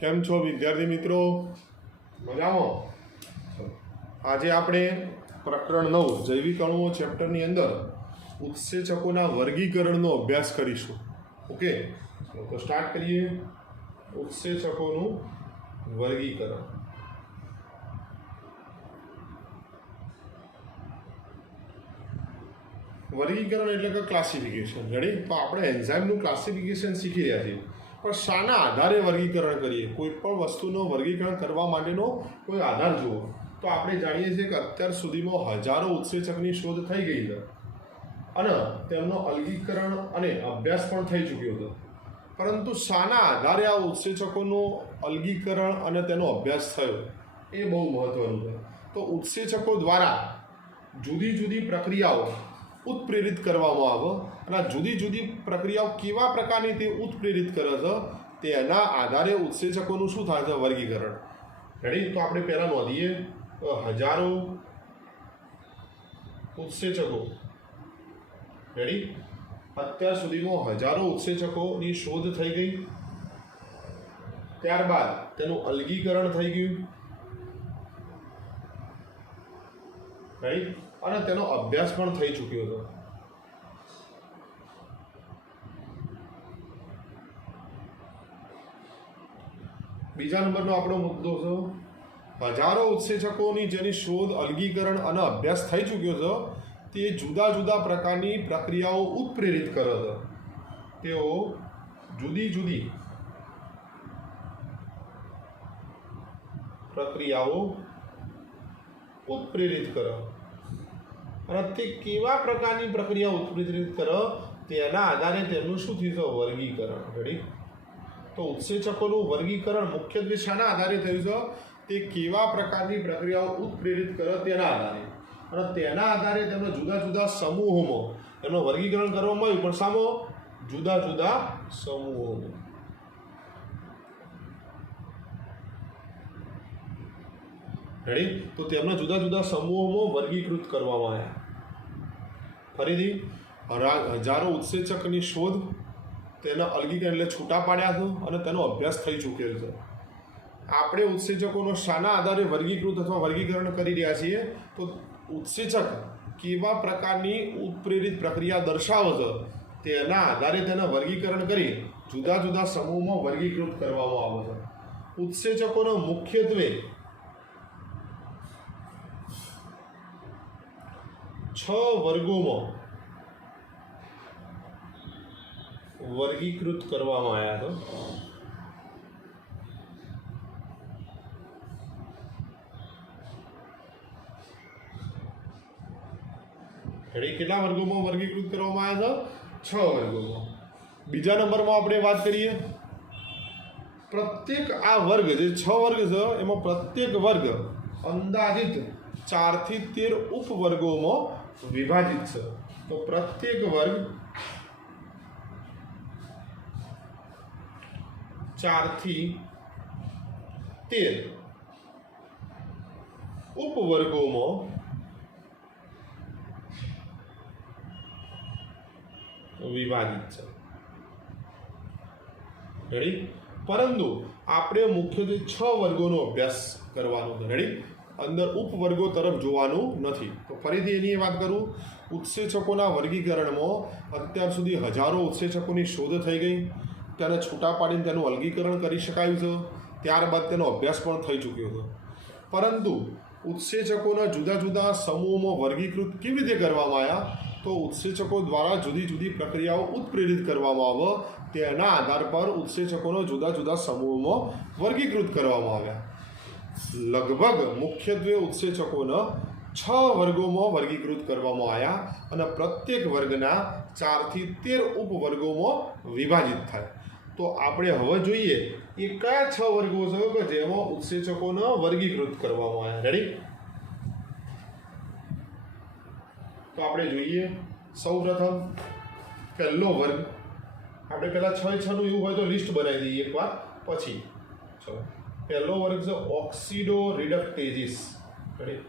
કેમ છો વિદ્યાર્થી મિત્રો? મજામાં? આજે આપણે પ્રકરણ 9 જૈવિક અણુઓ ચેપ્ટરની અંદર ઉત્સેચકોના વર્ગીકરણનો અભ્યાસ કરીશું. ઓકે, તો સ્ટાર્ટ કરીએ. ઉત્સેચકોનું વર્ગીકરણ. વર્ગીકરણ એટલે કે ક્લાસિફિકેશન. રેડી? તો આપણે એન્ઝાઇમનું ક્લાસિફિકેશન શીખી રહ્યા છીએ, પણ શાના આધારે વર્ગીકરણ કરીએ? કોઈ પણ વસ્તુનું વર્ગીકરણ કરવા માટેનો કોઈ આધાર જુઓ. તો આપણે જાણીએ છીએ કે અત્યાર સુધીમાં હજારો ઉત્સેચકની શોધ થઈ ગઈ છે અને તેમનો અલગીકરણ અને અભ્યાસ પણ થઈ ચૂક્યો હતો. પરંતુ શાના આધારે આ ઉત્સેચકોનું અલગીકરણ અને તેનો અભ્યાસ થયો એ બહુ મહત્વનું છે. તો ઉત્સેચકો દ્વારા જુદી જુદી પ્રક્રિયાઓ ઉત્પ્રેરિત કરવામાં આવે અને આ જુદી જુદી પ્રક્રિયાઓ કેવા પ્રકારની તે ઉત્પ્રેરિત કરે છે તેના આધારે ઉત્સેચકોનું શું થાય છે? વર્ગીકરણ. રેડી? તો આપણે પહેલાં નોંધીએ હજારો ઉત્સેચકો. રેડી? અત્યાર સુધીમાં હજારો ઉત્સેચકોની શોધ થઈ ગઈ. ત્યારબાદ તેનું અલગીકરણ થઈ ગયું. રેડી? અને તેનો અભ્યાસ પણ થઈ ચૂક્યો હતો. બીજા નંબરનો આપણો મુદ્દો છે હજારો ઉત્સેચકોની જેની શોધ, અલગીકરણ અને અભ્યાસ થઈ ચૂક્યો છે તે જુદા જુદા પ્રકારની પ્રક્રિયાઓ ઉત્પ્રેરિત કરે છે. તેઓ જુદી જુદી પ્રક્રિયાઓ ઉત્પ્રેરિત કરે અને તે કેવા પ્રકારની પ્રક્રિયા ઉત્પ્રેરિત કરે તેના આધારે તેમનું શું થયું છે? વર્ગીકરણ. રેડી? તો ઉત્સેચકોનું વર્ગીકરણ મુખ્યત્વે શાના આધારે થયું છે? તે કેવા પ્રકારની પ્રક્રિયાઓ ઉત્પ્રેરિત કરે તેના આધારે, અને તેના આધારે તેમના જુદા જુદા સમૂહોમાં એનું વર્ગીકરણ કરવામાં આવ્યું. પણ સામો જુદા જુદા સમૂહોમાં. રેડી? તો તેમના જુદા જુદા સમૂહોમાં વર્ગીકૃત કરવામાં આવ્યા. ફરીથી હજારો ઉત્સેચકની શોધ, તેના અલગીકરણ એટલે છૂટા પાડ્યા છે અને તેનો અભ્યાસ થઈ ચૂકેલ છે. આપણે ઉત્સેચકોનો શાના આધારે વર્ગીકૃત અથવા વર્ગીકરણ કરી રહ્યા છીએ? તો ઉત્સેચક કેવા પ્રકારની ઉત્પ્રેરિત પ્રક્રિયા દર્શાવે છે તેના આધારે તેના વર્ગીકરણ કરી જુદા જુદા સમૂહમાં વર્ગીકૃત કરવામાં આવે છે. ઉત્સેચકોનો મુખ્યત્વે 6 વર્ગોમાં વર્ગીકૃત કરવામાં આવ્યા છે. કેટલા વર્ગોમાં વર્ગીકૃત કરવામાં આવ્યા છે? 6 વર્ગોમાં. બીજા નંબરમાં આપણે વાત કરીએ, પ્રત્યેક આ વર્ગ જે 6 વર્ગ છે એમાં પ્રત્યેક વર્ગ અંદાજિત 4 થી 13 ઉપવર્ગોમાં વિભાજિત છે. તો પ્રત્યેક વર્ગ 4 થી 13 ઉપવર્ગોમાં વિભાજિત છે. રેડી? પરંતુ આપણે મુખ્યત્વે 6 વર્ગોનો અભ્યાસ કરવાનો છે. રેડી? અંદર ઉપવર્ગો તરફ જોવાનું નથી. તો ફરીથી એની વાત કરું, ઉત્સેચકોના વર્ગીકરણમાં અત્યાર સુધી હજારો ઉત્સેચકોની શોધ થઈ ગઈ, તેને છૂટા પાડીને તેનું અલગીકરણ કરી શકાયું છે. ત્યારબાદ તેનો અભ્યાસ પણ થઈ ચૂક્યો છે. પરંતુ ઉત્સેચકોના જુદા જુદા સમૂહોમાં વર્ગીકૃત કેવી રીતે કરવામાં આવ્યા? તો ઉત્સેચકો દ્વારા જુદી જુદી પ્રક્રિયાઓ ઉત્પ્રેરિત કરવામાં આવે તેના આધાર પર ઉત્સેચકોના જુદા જુદા સમૂહોમાં વર્ગીકૃત કરવામાં આવ્યા. લગભગ મુખ્યત્વે ઉત્સેચકોને 6 વર્ગોમાં વર્ગીકૃત કરવામાં આવ્યા અને પ્રત્યેક વર્ગના 4 થી 13 ઉપવર્ગોમાં વિભાજિત થાય. તો આપણે હવે જોઈએ એ કયા 6 વર્ગો છે કે જેમાં ઉત્સેચકોને વર્ગીકૃત કરવામાં આવ્યા. રેડી? તો આપણે જોઈએ સૌપ્રથમ પહેલો વર્ગ. આપણે પહેલાં 6 નું એવું હોય તો લિસ્ટ બનાવી દઈએ એકવાર, પછી ચલો. પહેલો વર્ગ છે ઓક્સિડો રિડક્ટેજીસ. રેડી?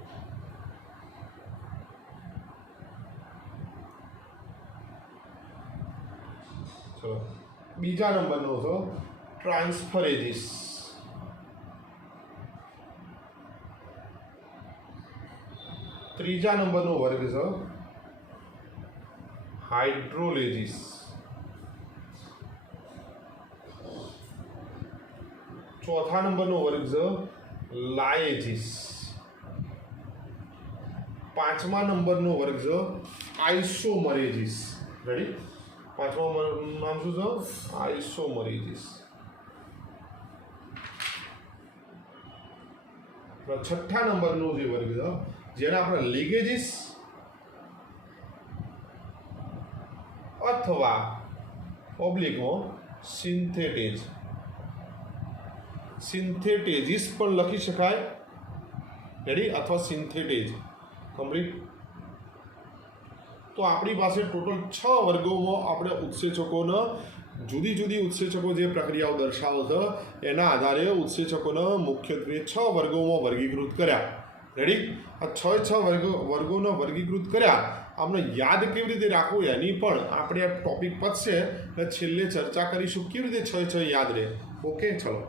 ચલો બીજા નંબરનો હતો ટ્રાન્સફરેજીસ. ત્રીજા નંબરનો વર્ગ છે હાઇડ્રોલેજીસ, ચોથા નંબરનો વર્ગ છે લાયેજીસ, પાંચમા નંબરનો વર્ગ છે આઇસોમરેજીસ. રેડી? પાંચમા નામ શું છે? આઇસોમરેજીસ. છઠ્ઠા નંબરનો જે વર્ગ છે જેને આપણે લિગેજીસ અથવા ઓબ્લિકમાં સિન્થેટેજ, સિન્થેટેજીસ પણ લખી શકાય. રેડી? અથવા સિન્થેટેજ. કમ્પ્લીટ. તો આપણી પાસે ટોટલ 6 વર્ગોમાં આપણે ઉત્સેચકોના જુદી જુદી ઉત્સેચકો જે પ્રક્રિયાઓ દર્શાવે છે એના આધારે ઉત્સેચકોને મુખ્યત્વે 6 વર્ગોમાં વર્ગીકૃત કર્યા. રેડી? આ 6 વર્ગોને વર્ગીકૃત કર્યા. આપણે યાદ કેવી રીતે રાખવું એની પણ આપણે આ ટોપિક પતશે એટલે છેલ્લે ચર્ચા કરીશું કેવી રીતે 6 યાદ રહે. ઓકે, ચલો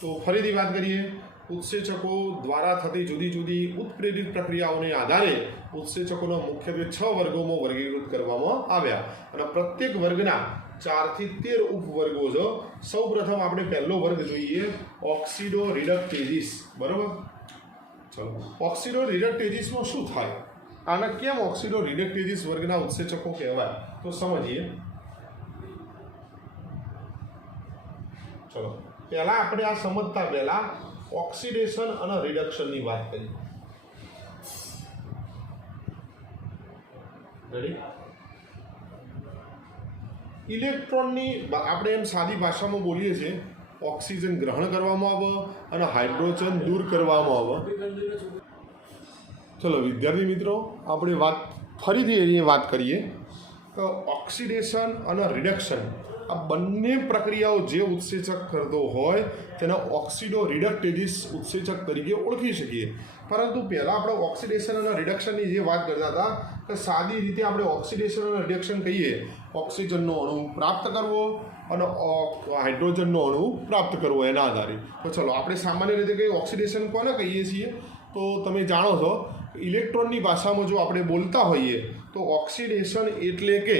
તો ફરીથી વાત કરીએ. ઉત્સેચકો દ્વારા થતી જુદી જુદી ઉત્પ્રેરિત પ્રક્રિયાઓને આધારે ઉત્સેચકોના મુખ્યત્વે 6 વર્ગોમાં વર્ગીકૃત કરવામાં આવ્યા અને પ્રત્યેક વર્ગના 4 થી 13 ઉપવર્ગો છે. સૌ પ્રથમ આપણે પહેલો વર્ગ જોઈએ, ઓક્સિડો રિડક્ટેજીસ. બરોબર? ચલો, ઓક્સિડો રિડક્ટેજીસમાં શું થાય? આને કેમ ઓક્સિડો રિડક્ટેજીસ વર્ગના ઉત્સેચકો કહેવાય તો સમજીએ. ચલો, પહેલા આપણે આ સમજતા પહેલા ઓક્સિડેશન અને રિડક્શનની વાત કરીએ. રેડી? ઇલેક્ટ્રોનની આપણે એમ સાદી ભાષામાં બોલીએ છીએ, ઓક્સિજન ગ્રહણ કરવામાં આવે અને હાઇડ્રોજન દૂર કરવામાં આવે. ચલો વિદ્યાર્થી મિત્રો, આપણે વાત ફરીથી એની વાત કરીએ તો ઓક્સિડેશન અને રિડક્શન આ બંને પ્રક્રિયાઓ જે ઉત્સેચક કરતો હોય તેને ઓક્સિડો રિડક્ટેજીસ ઉત્સેચક તરીકે ઓળખી શકીએ. પરંતુ પહેલાં આપણે ઓક્સિડેશન અને રિડક્શનની જે વાત કરતા હતા કે સાદી રીતે આપણે ઓક્સિડેશન અને રિડક્શન કહીએ ઓક્સિજનનો અણુ પ્રાપ્ત કરવો અને હાઇડ્રોજનનો અણુ પ્રાપ્ત કરવો એના આધારે. તો ચલો આપણે સામાન્ય રીતે કઈ ઓક્સિડેશન કોને કહીએ છીએ તો તમે જાણો છો, ઇલેક્ટ્રોનની ભાષામાં જો આપણે બોલતા હોઈએ તો ઓક્સિડેશન એટલે કે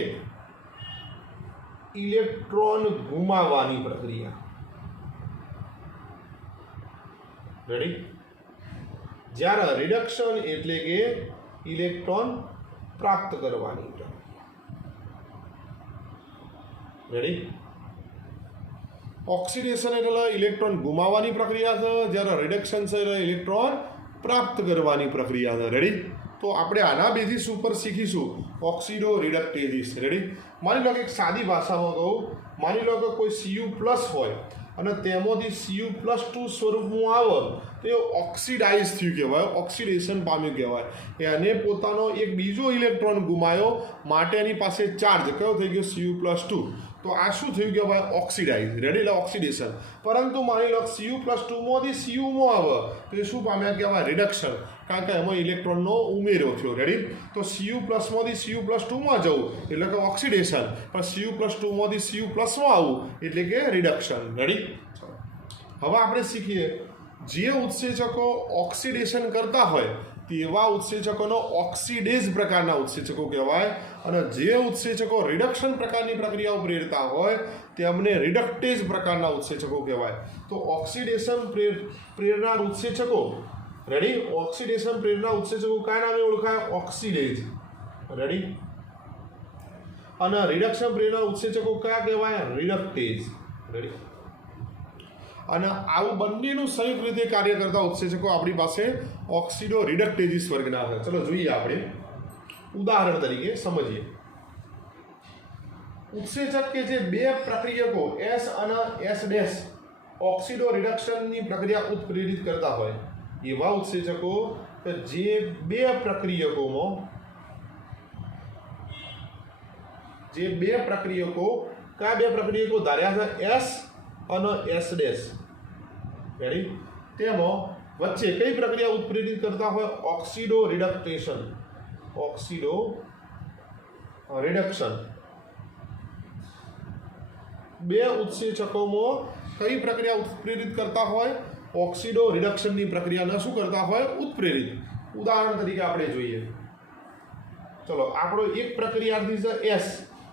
ઇલેક્ટ્રોન ગુમાવવાની પ્રક્રિયા. રેડી? જ્યારે રિડક્શન એટલે કે ઇલેક્ટ્રોન પ્રાપ્ત કરવાની પ્રક્રિયા. રેડી? ઓક્સિડેશન એટલે ઇલેક્ટ્રોન ગુમાવવાની પ્રક્રિયા છે, જ્યારે રિડક્શન છે એટલે ઇલેક્ટ્રોન પ્રાપ્ત કરવાની પ્રક્રિયા છે. રેડી? તો આપણે આના બેઝિસ ઉપર શીખીશું ઓક્સિડો રિડક્ટેજીસ. રેડી? માની લો કે એક સાદી ભાષામાં કહું, માની લો કે કોઈ Cu+ હોય અને તેમાંથી Cu+2 સ્વરૂપમાં આવે તો એ ઓક્સિડાઇઝ થયું કહેવાય, ઓક્સિડેશન પામ્યું કહેવાય. એને પોતાનો એક બીજો ઇલેક્ટ્રોન ગુમાયો માટે એની પાસે ચાર્જ કયો થઈ ગયો Cu+2. તો આ શું થયું કહેવાય? ઓક્સિડાઇઝ. રેડી? એટલે ઓક્સિડેશન. પરંતુ માની લો Cu+2માંથી Cuમાં આવે તો એ શું પામ્યા કહેવાય? રિડક્શન. કારણ કે એમાં ઇલેક્ટ્રોનનો ઉમેરો થયો. રેડી? તો Cu+માંથી Cu+2માં જવું એટલે કે ઓક્સિડેશન, પણ Cu+2માંથી Cu+માં આવવું એટલે કે રિડક્શન. રેડી? હવે આપણે શીખીએ જે ઉત્સેચકો ઓક્સિડેશન કરતા હોય તેવા ઉત્સેચકોનો ઓક્સિડેઝ પ્રકારના ઉત્સેચકો કહેવાય અને જે ઉત્સેચકો રિડક્શન પ્રકારની પ્રક્રિયાઓ પ્રેરતા હોય તેમને રિડક્ટેજ પ્રકારના ઉત્સેચકો કહેવાય. તો ઓક્સિડેશન પ્રેરનાર ઉત્સેચકો, રેડી? ઓક્સિડેશન પ્રેરનાર ઉત્સેચકો કયા નામે ઓળખાય? ઓક્સિડેઝ. રેડી? અને રિડક્શન પ્રેરનાર ઉત્સેચકો કયા કહેવાય? રિડક્ટેજ. રેડી? અને આવું બંનેનું સંયુક્ત રીતે કાર્ય કરતા ઉત્સેચકો આપણી પાસે ઓક્સિડો રિડક્ટેજીસ વર્ગના છે. ચલો જોઈએ આપણે ઉદાહરણ તરીકે સમજીએ. ઉત્સેચક કે જે બે પ્રક્રિયકો S અને S' ઓક્સિડો રિડક્શનની પ્રક્રિયા ઉત્પ્રેરિત કરતા હોય એવા ઉત્સેચકો કે જે બે પ્રક્રિયકોમાં કયા બે પ્રક્રિયકો ધાર્યા છે? S અને S'. રેડી? તેમાં વચ્ચે કઈ પ્રક્રિયા ઉત્પ્રેરિત કરતા હોય? ઓક્સિડો રિડક્ટેશન, ઓક્સિડો રિડક્શન. બે ઉત્સેચકોમાં કઈ પ્રક્રિયા ઉત્પ્રેરિત કરતા હોય? ઓક્સિડો રિડક્શનની પ્રક્રિયાને શું કરતા હોય? ઉત્પ્રેરિત. ઉદાહરણ તરીકે આપણે જોઈએ. ચલો આપણો એક પ્રક્રિયાર્થી છે એસ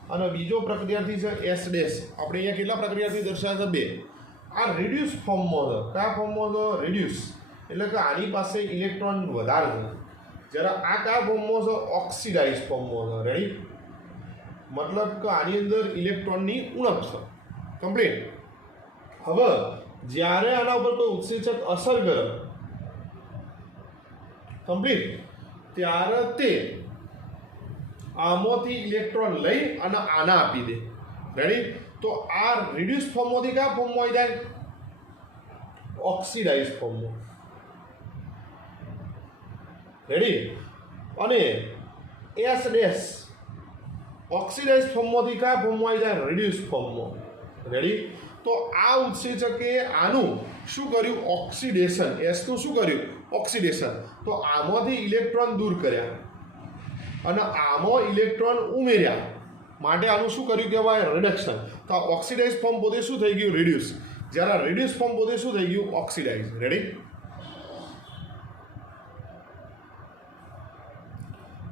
અને બીજો પ્રક્રિયાર્થી છે એસ ડેશ. આપણે અહીંયા કેટલા પ્રક્રિયાર્થી દર્શાવ્યા છે? 2. આ રિડ્યુસ ફોર્મમાં છે. કયા ફોર્મમાં છે? રિડ્યુસ. એટલે કે આની પાસે ઇલેક્ટ્રોન વધારે છે. જ્યારે આ કયા ફોર્મમાં છે? ઓક્સિડાઇઝ ફોર્મમાં છે. રેડી? મતલબ કે આની અંદર ઇલેક્ટ્રોનની ઉણપ છે. કમ્પ્લીટ. હવે જ્યારે આના ઉપર કોઈ ઉત્સેચક અસર કરે કમ્પ્લીટ, ત્યારે તે આમાંથી ઇલેક્ટ્રોન લઈ અને આના આપી દે. રેડી? તો આ રિડ્યુસ ફોર્મમાંથી કયા ફોર્મમાં આવી જાય? ઓક્સિડાઇઝ ફોર્મમાં. રેડી? અને એસ ડેશ ઓક્સિડાઇઝ ફોર્મમાંથી કયા ફોર્મમાં આવી જાય? રિડ્યુસ ફોર્મમાં. રેડી? તો આ ઉત્સેચકે આનું શું કર્યું? ઓક્સિડેશન. એસનું શું કર્યું? ઓક્સિડેશન. તો આમાંથી ઇલેક્ટ્રોન દૂર કર્યા અને આમાં ઇલેક્ટ્રોન ઉમેર્યા માટે આનું શું કર્યું કહેવાય? રિડક્શન. તો આ ઓક્સિડાઇઝ ફોર્મ પોતે શું થઈ ગયું? રિડ્યુસ. જ્યારે રિડ્યુસ ફોર્મ પોતે શું થઈ ગયું? ઓક્સિડાઇઝ. રેડી?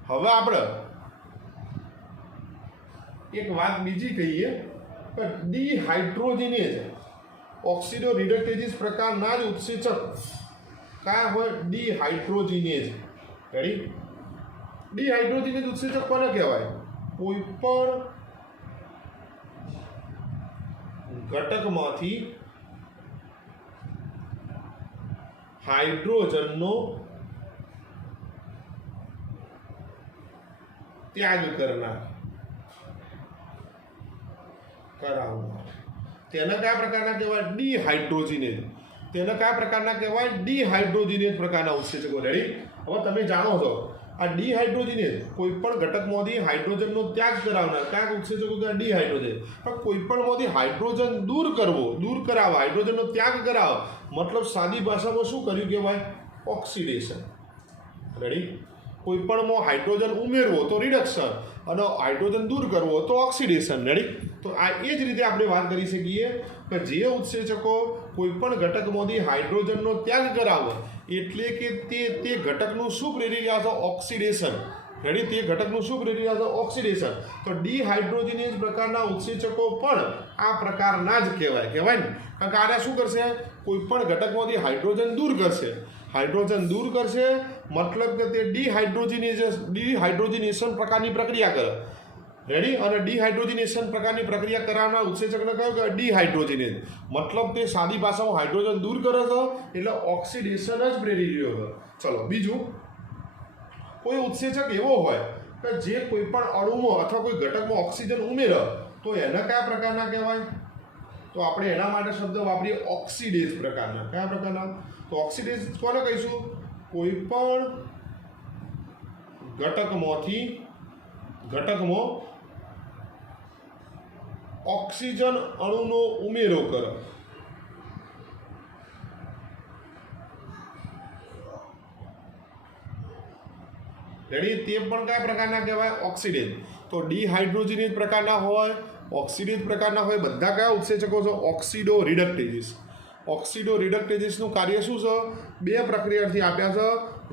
હવે આપણે એક વાત બીજી કહીએ કે ડિહાઇડ્રોજિનેઝ ઓક્સિડો રિડક્ટેજીસ પ્રકારના જ ઉત્સેચક કયા હોય? ડિહાઇડ્રોજિનેઝ. રેડી? ડિહાઇડ્રોજિનેઝ ઉત્સેચક કોને કહેવાય? કોઈ પણ ઘટકમાંથી હાઇડ્રોજનનો ત્યાગ કરાવનાર તેને કયા પ્રકારના કહેવાય? ડિહાઇડ્રોજિનેઝ. તેને કયા પ્રકારના કહેવાય? ડિહાઇડ્રોજિનેઝ પ્રકારના ઉત્સેચકો. રેડી? હવે તમે જાણો છો આ ડિહાઇડ્રોજિનેઝ કોઈ પણ ઘટકમાંથી હાઇડ્રોજનનો ત્યાગ કરાવનાર કયા ઉત્સેચકો કહેવાય? ડિહાઇડ્રોજિનેઝ. પણ કોઈ પણમાંથી હાઇડ્રોજન દૂર કરાવવા, હાઇડ્રોજનનો ત્યાગ કરાવવા મતલબ સાદી ભાષામાં શું કર્યું કહેવાય? ઓક્સિડેશન. રેડી? કોઈ પણમાં હાઇડ્રોજન ઉમેરવો તો રિડક્શન અને હાઇડ્રોજન દૂર કરવો તો ઓક્સિડેશન. રેડી? તો આ એ જ રીતે આપણે વાત કરી શકીએ કે જે ઉત્સેચકો કોઈ પણ ઘટકમાંથી હાઇડ્રોજનનો ત્યાગ કરાવે એટલે કે તે ઘટકનું શું પ્રેરી રહ્યા છે? ઓક્સિડેશન. રેડી? તે ઘટકનું શું પ્રેરી રહ્યા છે? ઓક્સિડેશન. તો ડિહાઇડ્રોજિનેઝ પ્રકારના ઉત્સેચકો પણ આ પ્રકારના જ કહેવાય ને? કારણ કે આને શું કરશે? કોઈ પણ ઘટકમાંથી હાઇડ્રોજન દૂર કરશે. હાઇડ્રોજન દૂર કરશે મતલબ કે તે ડિહાઇડ્રોજિનેશન પ્રકારની પ્રક્રિયા કરે. રેડી? અને ડિહાઇડ્રોજિનેશન પ્રકારની પ્રક્રિયા કરાવનાર ઉત્સેચકને કહ્યું કે ડિહાઇડ્રોજિનેઝ. મતલબ તે સાદી ભાષામાં હાઇડ્રોજન દૂર કરે છે એટલે ઓક્સિડેશન જ પ્રેરી રહ્યો છે. ચલો બીજું, કોઈ ઉત્સેચક એવો હોય કે જે કોઈ પણ અણુમાં અથવા કોઈ ઘટકમાં ઓક્સિજન ઉમેરે તો એને કયા પ્રકારના કહેવાય? તો આપણે એના માટે શબ્દ વાપરીએ ઓક્સિડેઝ પ્રકારના. કયા પ્રકારના? તો ઓક્સિડેઝ કોને કહીશું? કોઈ પણ ઘટકમાં ઓક્સિજન અણુનો ઉમેરો કરો. રેડી? તે પણ કયા પ્રકારના કહેવાય? ઓક્સિડેઝ. તો ડિહાઇડ્રોજિનેઝ પ્રકારના હોય, ઓક્સિડેઝ પ્રકારના હોય, બધા કયા ઉત્સેચકો છે? ઓક્સિડો રિડક્ટેજીસ. ઓક્સિડો રિડક્ટેજીસનું કાર્ય શું છે? 2 પ્રક્રિયાથી આપ્યા છે.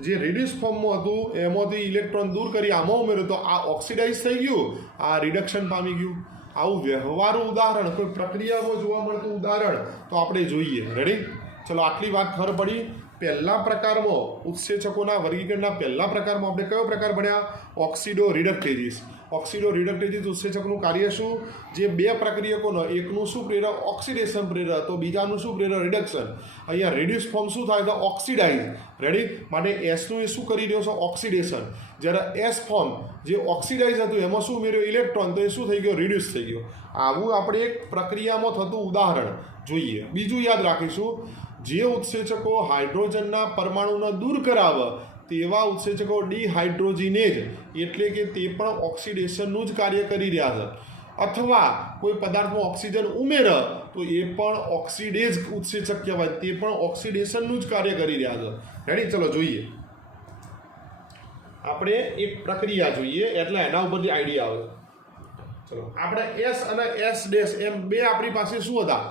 જે રિડ્યુસ ફોર્મમાં હતું એમાંથી ઇલેક્ટ્રોન દૂર કરી આમાં ઉમેર્યું તો આ ઓક્સિડાઇઝ થઈ ગયું, આ રિડક્શન પામી ગયું. આવું વ્યવહારુ ઉદાહરણ કોઈ પ્રક્રિયામાં જોવા મળતું ઉદાહરણ તો આપણે જોઈએ. રેડી? ચલો આટલી વાત ખબર પડી. પહેલા પ્રકારમાં ઉત્સેચકોના વર્ગીકરણના પહેલા પ્રકારમાં આપણે કયો પ્રકાર ભણ્યા? ઓક્સિડો રિડક્ટેજીસ. ઓક્સિડો રિડક્ટેજીસ ઉત્સેચકનું કાર્ય શું? જે 2 પ્રક્રિયકોનો એકનું શું પ્રેરક? ઓક્સિડેશન પ્રેરક, તો બીજાનું શું પ્રેરક? રિડક્શન. અહીંયા રિડ્યુસ ફોર્મ શું થાય છે? ઓક્સિડાઇઝ. રેડી? માટે એસનું એ શું કરી રહ્યો છે? ઓક્સિડેશન. જ્યારે એસ ફોર્મ જે ઓક્સિડાઇઝ હતું એમાં શું ઉમેર્યો? ઇલેક્ટ્રોન, તો એ શું થઈ ગયો? રિડ્યુસ થઈ ગયો. આવું આપણે એક પ્રક્રિયામાં થતું ઉદાહરણ જોઈએ. બીજું યાદ રાખીશું, જે ઉત્સેચકો હાઇડ્રોજનના પરમાણુને દૂર કરાવે તેવા ઉત્સેચકો ડિહાઇડ્રોજિનેઝ એટલે કે તે પણ ઓક્સિડેશનનું જ કાર્ય કરી રહ્યા છે. અથવા કોઈ પદાર્થમાં ઓક્સિજન ઉમેરે તો એ પણ ઓક્સિડેઝ ઉત્સેચક કહેવાય. તે પણ ઓક્સિડેશનનું જ કાર્ય કરી રહ્યા છે. રેડી? ચલો જોઈએ. આપણે એક પ્રક્રિયા જોઈએ એટલે એના ઉપરથી આઈડિયા આવે. ચલો આપણે એસ અને એસ ડેશ એમ 2 આપણી પાસે શું હતા?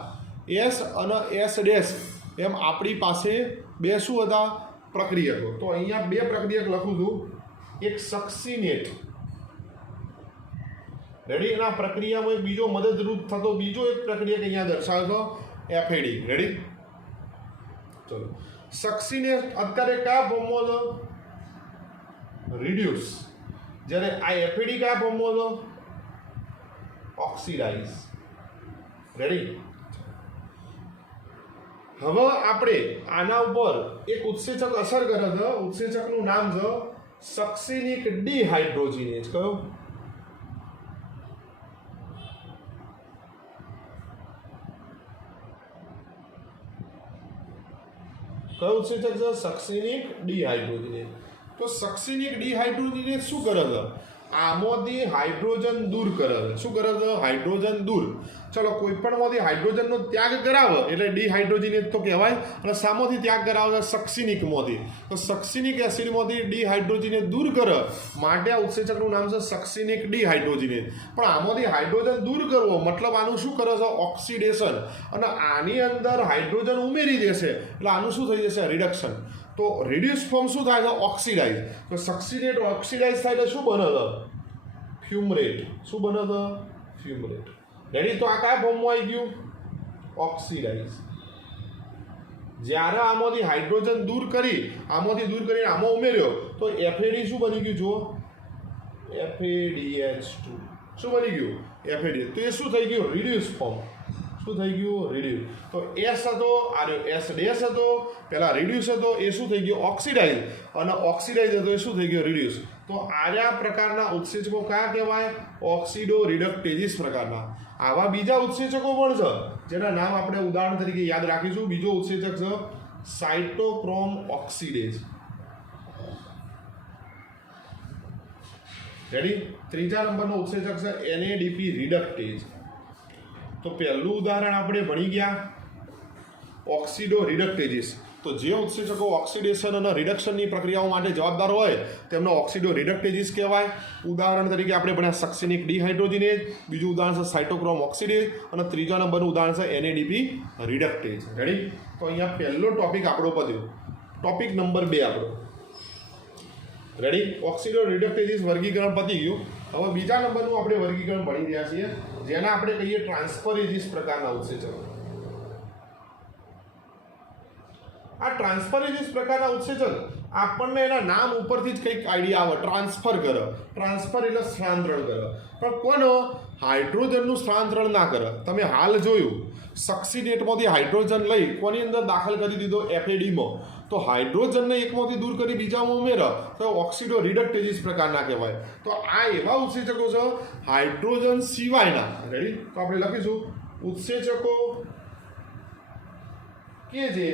એસ અને એસ ડેશ એમ આપણી પાસે 2 શું હતા? પ્રક્રિયકો. તો અહીંયા બે પ્રક્રિયક લખું છું, એક સક્સિનેટ, રેડી, એના પ્રક્રિયામાં એક બીજો મદદરૂપ થતો બીજો એક પ્રક્રિયક અહીંયા દર્શાવે છો, એફએડી. રેડી, ચલો. સક્સિનેટ અત્યારે કયા ફોર્મમાં છે? રિડ્યુસ. જ્યારે આ એફએડી કયા ફોર્મમાં છે? ઓક્સિડાઇઝ. રેડી. હવે આપણે આના ઉપર એક ઉત્સેચક અસર કરે છે. ઉત્સેચકનું નામ છે સક્સિનિક ડિહાઇડ્રોજિનેઝ. કયો? કયું ઉત્સેચક છે? સક્સિનિક ડિહાઇડ્રોજિનેઝ. તો સક્સિનિક ડિહાઇડ્રોજિનેઝ શું કરે છે? આમાંથી હાઇડ્રોજન દૂર કરે છે. શું કરે છે? હાઇડ્રોજન દૂર. ચલો, કોઈ પણમાંથી હાઇડ્રોજનનો ત્યાગ કરાવે એટલે ડિહાઇડ્રોજિનેઝ તો કહેવાય. અને સામાંથી ત્યાગ કરાવે છે? સક્સિનિકમાંથી. તો સક્સિનિક એસિડમાંથી ડિહાઇડ્રોજિનેઝ દૂર કરે માટે આ ઉત્સેચકનું નામ છે સક્સિનિક ડિહાઇડ્રોજિનેઝ. પણ આમાંથી હાઇડ્રોજન દૂર કરવો મતલબ આનું શું કરે છે? ઓક્સિડેશન. અને આની અંદર હાઇડ્રોજન ઉમેરી દેશે એટલે આનું શું થઈ જશે? રિડક્શન. તો રિડ્યુસ ફોર્મ શું થાય છે? ઓક્સિડાઇઝ. તો સક્સિનેટ ઓક્સિડાઇઝ થાય એટલે શું બને છે? ફ્યુમરેટ. શું બને છે? ફ્યુમરેટ. રેડી. તો આ કયા ફોર્મમાં આવી ગયું? ઓક્સિડાઇઝ. જ્યારે આમાંથી હાઇડ્રોજન દૂર કરી આમાં ઉમેર્યો તો એફએડી શું બની ગયું? જુઓ, FADH2. શું બની ગયું? FAD. તો એ શું થઈ ગયું? Reduce form. શું થઈ ગયું? રિડ્યુસ. તો એસ હતો, આ એસ ડેશ હતો, પહેલાં રિડ્યુસ હતો, એ શું થઈ ગયો? ઓક્સિડાઇઝ. અને ઓક્સિડાઇઝ હતો એ શું થઈ ગયો? રિડ્યુસ. તો આર્યા પ્રકારના ઉત્સેચકો કયા કહેવાય? ઓક્સિડો રિડક્ટેજીસ પ્રકારના. આવા બીજા ઉત્સેચકો પણ છે જેના નામ આપણે ઉદાહરણ તરીકે યાદ રાખીશું. બીજો ઉત્સેચક છે સાઇટોક્રોમ ઓક્સિડેઝ. રેડી. ત્રીજા નંબરનો ઉત્સેચક છે NADP રિડક્ટેજ. તો પહેલું ઉદાહરણ આપણે ભણી ગયા ઓક્સિડો રિડક્ટેજીસ. તો જે ઉત્સેચકો ઓક્સિડેશન અને રિડક્શનની પ્રક્રિયાઓ માટે જવાબદાર હોય તેમને ઓક્સિડો રિડક્ટેજીસ કહેવાય. ઉદાહરણ તરીકે આપણે ભણ્યા સક્સિનિક ડિહાઇડ્રોજિનેઝ, બીજું ઉદાહરણ છે સાઇટોક્રોમ ઓક્સિડેઝ અને ત્રીજા નંબરનું ઉદાહરણ છે NADP રિડક્ટેજ. રેડી. તો અહીંયા પહેલો ટોપિક આપણો પત્યો. ટોપિક નંબર 2 આપણો. રેડી. ઓક્સિડો રિડક્ટેજીસ વર્ગીકરણ પતી ગયું. હવે બીજા નંબરનું આપણે વર્ગીકરણ ભણી રહ્યા છીએ જેના આપણે કહીએ ટ્રાન્સફરેજીસ પ્રકારના ઉત્સેચકો. આ ટ્રાન્સફરેજીસ પ્રકારના ઉત્સેચક આપણને એના નામ ઉપરથી જ કંઈક આઈડિયા આવે. ટ્રાન્સફર કરે. ટ્રાન્સફર એટલે સ્થળાંતરણ કરે. પણ કોનો? હાઇડ્રોજનનું સ્થળાંતરણ ના કરે. તમે હાલ જોયું સક્સિનેટમાંથી હાઇડ્રોજન લઈ કોની અંદર દાખલ કરી દીધો? FADમાં. તો હાઇડ્રોજનને એકમાંથી દૂર કરી બીજામાં ઉમેરો તો ઓક્સિડો રિડક્ટેજીસ પ્રકારના કહેવાય. તો આ એવા ઉત્સેચકો છે હાઇડ્રોજન સિવાયના. રેડી. તો આપણે લખીશું ઉત્સેચકો કે જે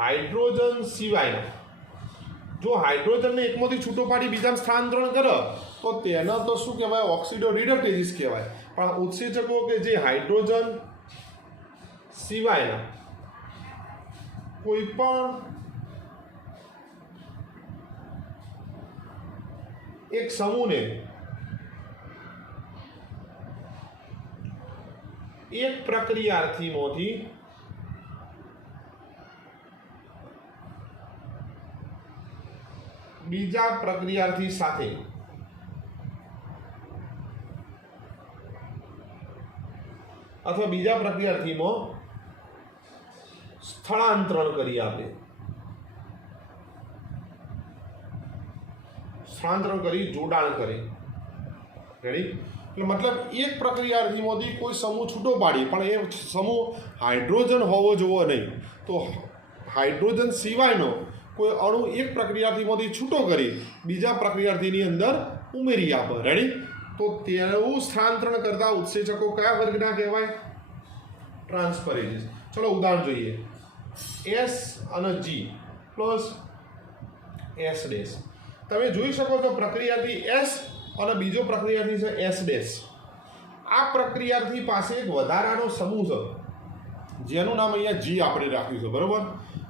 હાઇડ્રોજન સિવાયના. જો હાઇડ્રોજનને એકમાંથી છૂટો પાડી બીજામાં સ્થળાંતરણ કરે તો તેને તો શું કહેવાય? ઓક્સિડો રિડક્ટેજીસ કહેવાય. પણ ઉત્સેચકો કે જે હાઇડ્રોજન સિવાયના કોઈ પણ એક સમૂહને એક પ્રક્રિયાર્થીમાંથી બીજા પ્રક્રિયાર્થી સાથે અથવા બીજા પ્રક્રિયાર્થીમાં સ્થળાંતરણ કરી આપે. સ્થળાંતરણ કરી જોડાણ કરે. રેડી. એટલે મતલબ એક પ્રક્રિયાર્થીમાંથી કોઈ સમૂહ છૂટો પાડી પણ એ સમૂહ હાઇડ્રોજન હોવો જોવો નહીં. તો હાઇડ્રોજન સિવાયનો કોઈ અણુ એક પ્રક્રિયાર્થીમાંથી છૂટો કરી બીજા પ્રક્રિયાર્થીની અંદર ઉમેરી આપે. રેડી. તો તેવું સ્થળાંતરણ કરતા ઉત્સેચકો કયા વર્ગના કહેવાય? ટ્રાન્સફરેજીસ. ચલો ઉદાહરણ જોઈએ. S અને G પ્લસ S ડેશ. તમે જોઈ શકો છો પ્રક્રિયાર્થી S અને બીજો પ્રક્રિયાર્થી છે S ડેશ. આ પ્રક્રિયાર્થી પાસે એક વધારાનો સમૂહ છે જેનું નામ અહીંયા G આપણે રાખ્યું છે. બરોબર.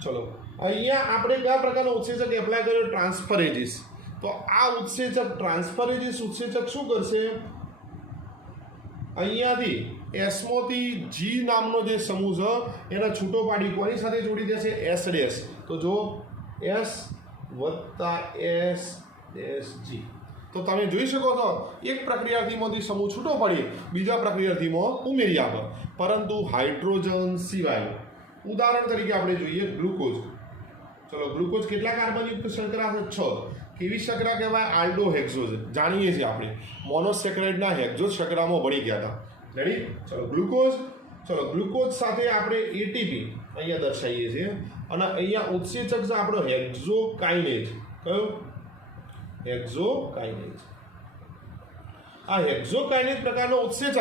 ચલો અહીંયા આપણે કયા પ્રકારનો ઉત્સેચક એપ્લાય કર્યો? ટ્રાન્સફરેજીસ. તો આ ઉત્સેચક ટ્રાન્સફરેજીસ ઉત્સેચક શું કરશે? અહીંયાથી એસમાંથી જી નામનો જે સમૂહ છે એને છૂટો પાડી કોની સાથે જોડી દેશે એસ ડેશ તો જો એસ વત્તા એસ ડેશ જી તો તમે જોઈ શકો છો એક પ્રક્રિયાર્થીમાંથી સમૂહ છૂટો પડી બીજા પ્રક્રિયાર્થીમાં ઉમેરી આપે પરંતુ હાઇડ્રોજન સિવાય ઉદાહરણ તરીકે આપણે જોઈએ ગ્લુકોઝ ચલો ગ્લુકોઝ કેટલા કાર્બનયુક્ત શર્કરા છે 6 કેવી શર્કરા કહેવાય આલ્ડોહેક્ઝોઝ જાણીએ છીએ આપણે મોનોસેક્રાઇડના હેક્ઝોઝ શર્કરામાં ભણી ગયા હતા રેડી ચલો ગ્લુકોઝ સાથે આપણે એટીપી અહીંયા દર્શાવીએ છીએ અને અહીંયા ઉત્સેચક છે આપણો હેક્ઝોકાઇનેઝ કયો હેક્ઝોકાઇનેઝ આ હેક્ઝોકાઇનેઝ પ્રકારનો ઉત્સેચક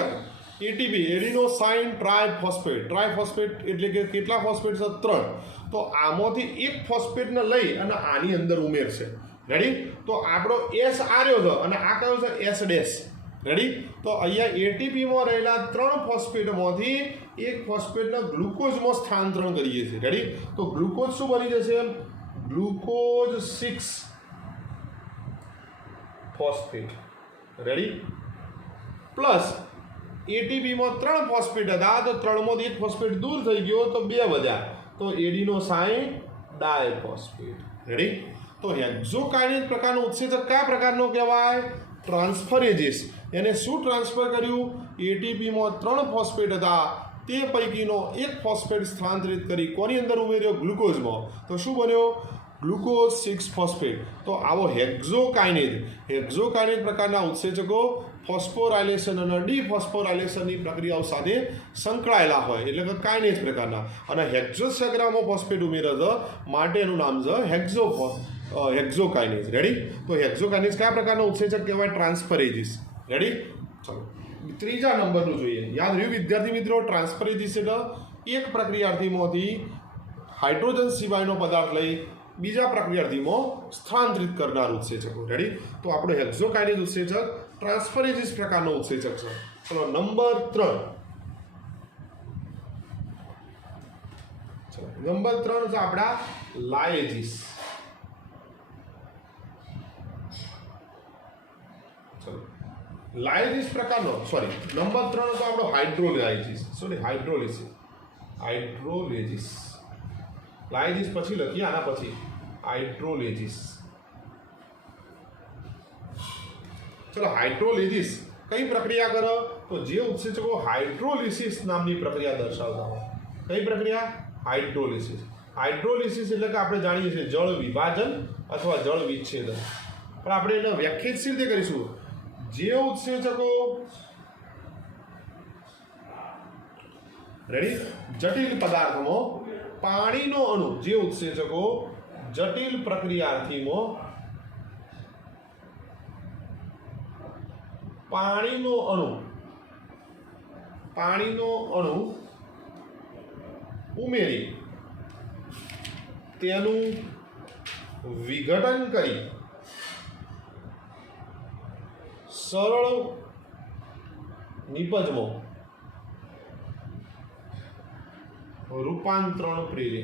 એટીપી એડિનોસાઇન ટ્રાયફોસ્ફેટ એટલે કે કેટલા ફોસ્ફેટ છે 3 તો આમાંથી એક ફોસ્ફેટને લઈ અને આની અંદર ઉમેરશે રેડી તો આપણો એસ આર્યો છે અને આ કયો છે એસ ડેશ રેડી તો અહીંયા એટીપીમાં રહેલા 3 ફોસ્ફેટમાંથી એક ફોસ્ફેટને ગ્લુકોઝમાં સ્થાનાંતરણ કરીએ છીએ રેડી તો ગ્લુકોઝ શું બની જશે ગ્લુકોઝ 6 ફોસ્ફેટ રેડી પ્લસ એટીપીમાં 3 ફોસ્ફેટ હતા તો 3માંથી એક ફોસ્ફેટ દૂર થઈ ગયો તો 2 વધ્યા તો એડિનોસાઇન ડાયફોસ્ફેટ રેડી તો હેક્ઝોકાઇનેઝ પ્રકારનો ઉત્સેચક કયા પ્રકારનો કહેવાય ટ્રાન્સફરેજીસ એને શું ટ્રાન્સફર કર્યું એટીપીમાં 3 ફોસ્ફેટ હતા તે પૈકીનો એક ફોસ્ફેટ સ્થાનાંતરિત કરી કોની અંદર ઉમેર્યો ગ્લુકોઝમાં તો શું બન્યો ગ્લુકોઝ 6 ફોસ્ફેટ તો આવો હેક્ઝોકાઇનેઝ પ્રકારના ઉત્સેચકો ફોસ્ફોરાયલેશન અને ડીફોસ્ફોરાયલેશનની પ્રક્રિયાઓ સાથે સંકળાયેલા હોય એટલે કે કાઇનેઝ પ્રકારના અને હેક્ઝોઝ શર્કરામાં ફોસ્ફેટ ઉમેરે છે માટે એનું નામ છે હેક્ઝોકાઇનેઝ રેડી તો હેક્ઝોકાઇનેઝ કયા પ્રકારનો ઉત્સેચક કહેવાય ટ્રાન્સફરેજીસ રેડી ચલો ત્રીજા નંબરનું જોઈએ યાદ રહ્યું વિદ્યાર્થી મિત્રો ટ્રાન્સફરેજીસ એટલે એક પ્રક્રિયાર્થીમાંથી હાઇડ્રોજન સિવાયનો પદાર્થ લઈ બીજા પ્રક્રિયાર્થીમાં સ્થાનાંતરિત કરનાર ઉત્સેચકો રેડી તો આપણો હેક્ઝોકાઇનેઝ ઉત્સેચક ટ્રાન્સફરેજીસ પ્રકારનો ઉત્સેચક છે ચલો નંબર 3 છે આપણા લાયેજીસ ચલો લાયેજીસ પ્રકારનો નંબર 3 તો આપણો હાઇડ્રોલેજીસ લાયેજીસ પછી લખીએ આના પછી હાઇડ્રોલેજીસ ચલો હાઇડ્રોલિસિસ કઈ પ્રક્રિયા કરો તો જે ઉત્સેચકો હાઇડ્રોલિસિસ નામની પ્રક્રિયા દર્શાવતા હોય કઈ પ્રક્રિયા હાઇડ્રોલિસિસ એટલે કે આપણે જાણીએ છીએ જળ વિભાજન અથવા જળ વિચ્છેદન પણ આપણે એને વ્યાખ્યાયિત સી રીતે કરીશું જે ઉત્સેચકો રેડી જટિલ પદાર્થમાં પાણીનો અણુ જે ઉત્સેચકો જટિલ પ્રક્રિયાર્થીમાં પાણીનો અણુ ઉમેરી તેનું વિઘટન કરી સરળ નિપજમાં રૂપાંતરણ પ્રેરે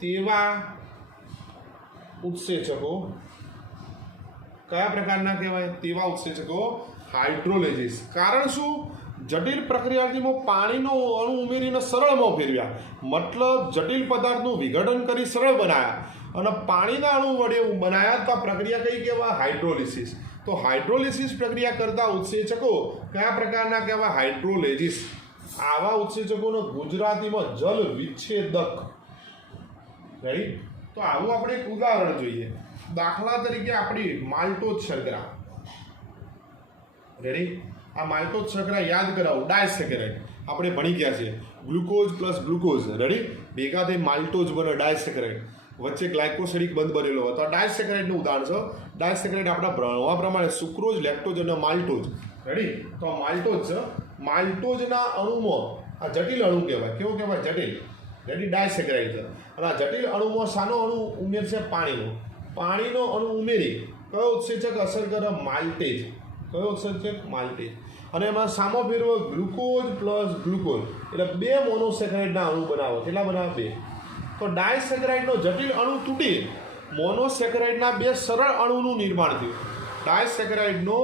તેવા ઉત્સેચકો કયા પ્રકારના કહેવાય તેવા ઉત્સેચકો હાઇડ્રોલેજીસ કારણ શું જટિલ પ્રક્રિયામાં પાણીનો અણુ ઉમેરીને સરળમાં ફેરવ્યા મતલબ જટિલ પદાર્થનું વિઘટન કરી સરળ બનાવ્યા અને પાણીના અણુ વડે બનાવ્યા તો આ પ્રક્રિયા કઈ કહેવાય હાઇડ્રોલિસિસ તો હાઇડ્રોલિસિસ પ્રક્રિયા કરતા ઉત્સેચકો કયા પ્રકારના કહેવાય હાઇડ્રોલેજીસ આવા ઉત્સેચકોનો ગુજરાતીમાં જલ વિચ્છેદક રાઈટ તો આવું આપણે એક ઉદાહરણ જોઈએ દાખલા તરીકે આપણી માલ્ટોઝ શર્કરા રેડી આ માલ્ટોઝ શર્કરા યાદ કરાવો ડાયસેકેરાઇડ આપણે ભણી ગયા છે ગ્લુકોઝ પ્લસ ગ્લુકોઝ રેડી ભેગા થઈ માલ્ટોઝ બને ડાયસેકેરાઇડ વચ્ચે ગ્લાયકોસિડિક બંધ બનેલો હતો ડાયસેકેરાઇડનું ઉદાહરણ છે ડાયસેકેરાઇડ આપણા ભણવા પ્રમાણે સુક્રોઝ લેક્ટોઝ અને માલ્ટોઝ રેડી તો માલ્ટોઝ છે માલ્ટોઝના અણુમાં આ જટિલ અણુ કહેવાય કેવો કહેવાય જટિલ રેડી ડાયસેકેરાઇડ છે અને આ જટિલ અણુમાં શાનો અણુ ઉમેરશે પાણીનો અણુ ઉમેરી કયો ઉત્સેચક અસર કરે માલ્ટેજ કયો ઉત્સેચક માલ્ટેજ અને એમાં સામો ફેરવો ગ્લુકોઝ પ્લસ ગ્લુકોઝ એટલે 2 મોનોસેકેરાઇડના અણુ બનાવો કેટલા બનાવે 2 તો ડાયસેકેરાઇડનો જટિલ અણુ તૂટી મોનોસેકેરાઇડના 2 સરળ અણુનું નિર્માણ થયું ડાયસેકેરાઇડનો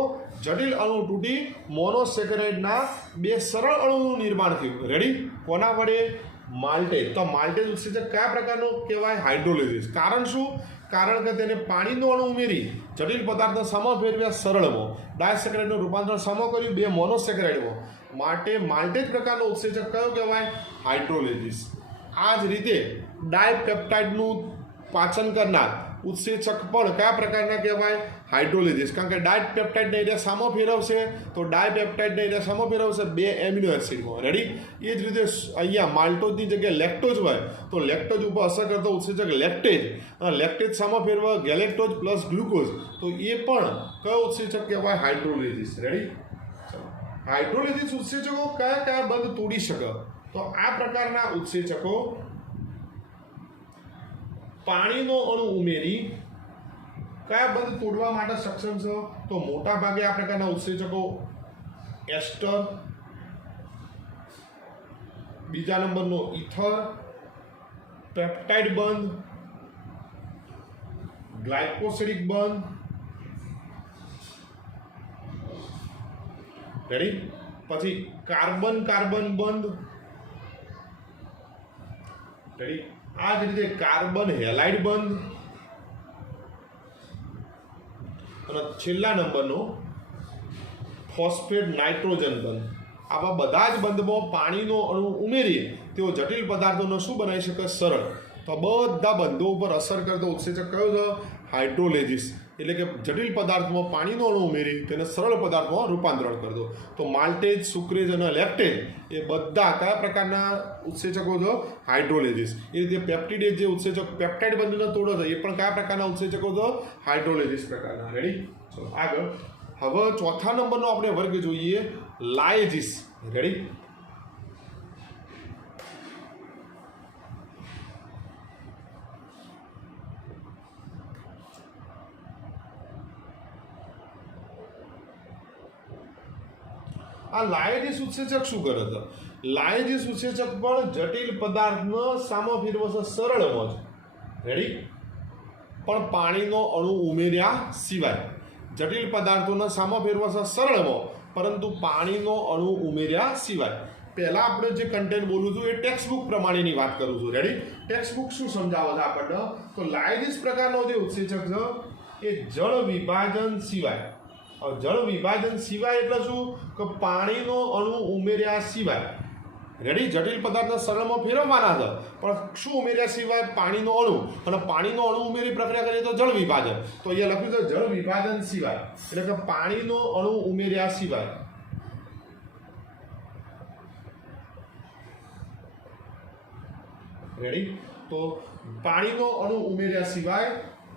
જટિલ અણુ તૂટી મોનોસેકેરાઇડના બે સરળ અણુનું નિર્માણ થયું. રેડી? કોના વડે? માલ્ટેજ. તો માલ્ટેજ ઉત્સેચક કયા પ્રકારનું કહેવાય? હાઇડ્રોલિસિસ. કારણ શું? કારણ કે તેને પાણીનો અણુ ઉમેરી જટિલ પદાર્થને સમ ફેરવ્યા સરળમાં, ડાયસેકેરાઇડનું રૂપાંતરણ સમ કર્યું બે મોનોસેકેરાઇડમાં. માટે માલ્ટેજ પ્રકારનો ઉત્સેચક કયો કહેવાય? હાઇડ્રોલિસિસ. આ જ રીતે ડાયપેપ્ટાઇડનું પાચન કરનાર ઉત્સેચક પણ કયા પ્રકારના કહેવાય? હાઇડ્રોલિસિસ. કારણ કે ડાયપેપ્ટાઇડને એરિયા સામો ફેરવશે, તો ડાયપેપ્ટાઇડને એરિયા સામો ફેરવશે બે એમિનો એસિડમાં. રેડી? એ જ રીતે અહીંયા માલ્ટોઝની જગ્યાએ લેક્ટોઝ હોય તો લેક્ટોઝ ઉપર અસર કરતો ઉત્સેચક લેક્ટેજ, અને લેક્ટેજ સામો ફેરવા ગેલેક્ટોઝ પ્લસ ગ્લુકોઝ, તો એ પણ કયો ઉત્સેચક કહેવાય? હાઇડ્રોલિસિસ. રેડી? હાઇડ્રોલિસિસ ઉત્સેચકો કયા કયા બંધ તોડી શકે? તો આ પ્રકારના ઉત્સેચકો પાણીનો અણુ ઉમેરી કયા બંધ તોડવા માટે સક્ષમ છે? તો મોટા ભાગે આ પ્રકારના ઉત્સેચકો એસ્ટર, બીજા નંબરનો ઇથર, પેપ્ટાઇડ બંધ, ગ્લાયકોસિડિક બંધ. રેડી? પછી કાર્બન કાર્બન બંધ. રેડી? આ જ રીતે કાર્બન હેલાઇડ બંધ, અને છેલ્લા નંબરનો ફોસ્ફેટ નાઇટ્રોજન બંધ. આવા બધા જ બંધમાં પાણીનો અણુ ઉમેરી તેઓ જટિલ પદાર્થોનો શું બનાવી શકે? સરળ. તો બધા બંધો ઉપર અસર કરતો ઉત્સેચક કયો છે? હાઇડ્રોલિસિસ. એટલે કે જટિલ પદાર્થમાં પાણીનો અણુ ઉમેરી તેને સરળ પદાર્થમાં રૂપાંતરણ કરતો. તો માલ્ટેજ, સુક્રેજ અને લેક્ટેજ એ બધા કયા પ્રકારના ઉત્સેચકો છે? હાઇડ્રોલિસિસ. એ રીતે પેપ્ટિડેજ જે ઉત્સેચક પેપ્ટાઇડ બંધને તોડે છે એ પણ કયા પ્રકારના ઉત્સેચકો છે? હાઇડ્રોલિસિસ પ્રકારના. રેડી? ચલો આગળ. હવે ચોથા નંબરનો આપણે વર્ગ જોઈએ, લાયજીસ. રેડી? આ લાયજીસ ઉત્સેચક શું કરે છે? લાયજીસ ઉત્સેચક પણ જટિલ પદાર્થનો સામો ફેરવશે સરળમાં જ. રેડી? પણ પાણીનો અણુ ઉમેર્યા સિવાય. જટિલ પદાર્થોના સામો ફેરવશે સરળમાં, પરંતુ પાણીનો અણુ ઉમેર્યા સિવાય. પહેલાં આપણે જે કન્ટેન્ટ બોલું છું એ ટેક્સ્ટ બુક પ્રમાણેની વાત કરું છું. રેડી? ટેક્સ્ટ બુક શું સમજાવે છે આપણને? તો લાયજીસ પ્રકારનો જે ઉત્સેચક છે એ જળ વિભાજન સિવાય. જળ વિભાજન સિવાય એટલે શું? કે પાણીનો અણુ ઉમેર્યા સિવાય. રેડી? જટિલ પદાર્થના સરળમાં ફેરવવાના છે, પણ શું ઉમેર્યા સિવાય? પાણીનો અણુ. અને પાણીનો અણુ ઉમેરી પ્રક્રિયા કરીએ તો જળ વિભાજન. તો અહીંયા લખ્યું છે જળ વિભાજન સિવાય, એટલે કે પાણીનો અણુ ઉમેર્યા સિવાય. રેડી? તો પાણીનો અણુ ઉમેર્યા સિવાય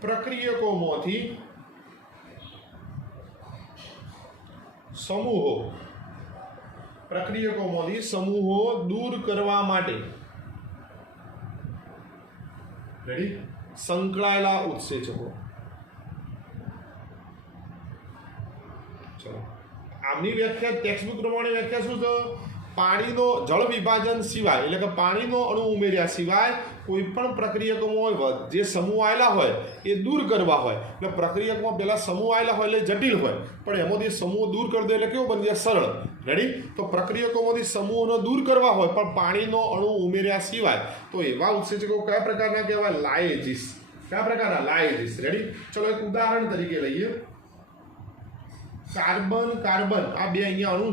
પ્રક્રિયકોમાંથી સમૂહો દૂર કરવા માટે રેડી સંકળાયેલા ઉત્સેચકો. ચલો આમની વ્યાખ્યા ટેક્સ્ટ બુક પ્રમાણે વ્યાખ્યા શું છે? પાણીનો જળ વિભાજન સિવાય, એટલે કે પાણીનો અણુ ઉમેર્યા સિવાય કોઈ પણ પ્રક્રિયકોમાં જે સમૂહ આવેલા હોય એ દૂર કરવા હોય. એટલે પ્રક્રિયકમાં પહેલાં સમૂહ આવેલા હોય એટલે જટિલ હોય, પણ એમાંથી સમૂહ દૂર કરી દે એટલે કેવું બની જાય? સરળ. રેડી? તો પ્રક્રિયકોમાંથી સમૂહને દૂર કરવા હોય પણ પાણીનો અણુ ઉમેર્યા સિવાય, તો એવા ઉત્સેચકો કયા પ્રકારના કહેવાય? લાયજીસ. કયા પ્રકારના? લાયજીસ. રેડી? ચલો એક ઉદાહરણ તરીકે લઈએ. કાર્બન કાર્બન આ બે અહીંયા અણુ